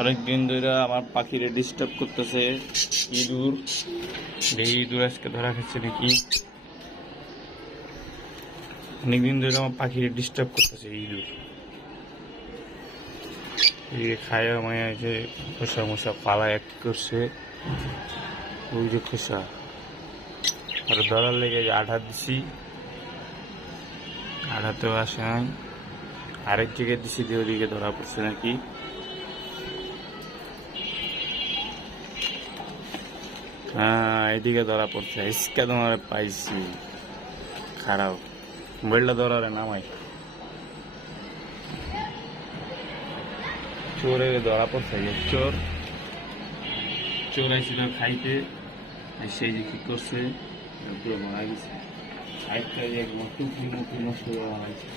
অনেকদিন ধরে আমার পাখিরে ডিস্টার্ব করতেছে ইঁদুর। এই ইঁদুর আজকে ধরা খাচ্ছে নাকি। অনেকদিন ধরে আমার পাখিরে ডিস্টার্ব করতেছে ইঁদুর। এই খায়া মায়া যে খোসা মোসা পালায় কি করছে, ওই যে খোসা আর ধরার লেগে যে আঠা দিছি, আঠাতেও আসে নাই। আরেক জায়গায় দিছি দিয়ে ওদিকে ধরা পড়ছে নাকি। হ্যাঁ, এদিকে ধরা পড়ছে। ইসকা তোমার পাইছি, খারাপ মোবাইলটা ধরারে নামাই। চোরে ধরা পড়ছে, চোর চোর আইছিল খাইতে, সেই যে কি করছে পুরো মারা গেছে। আরেকটা একদম টুকরি মুখি নষ্ট করা হয়েছে।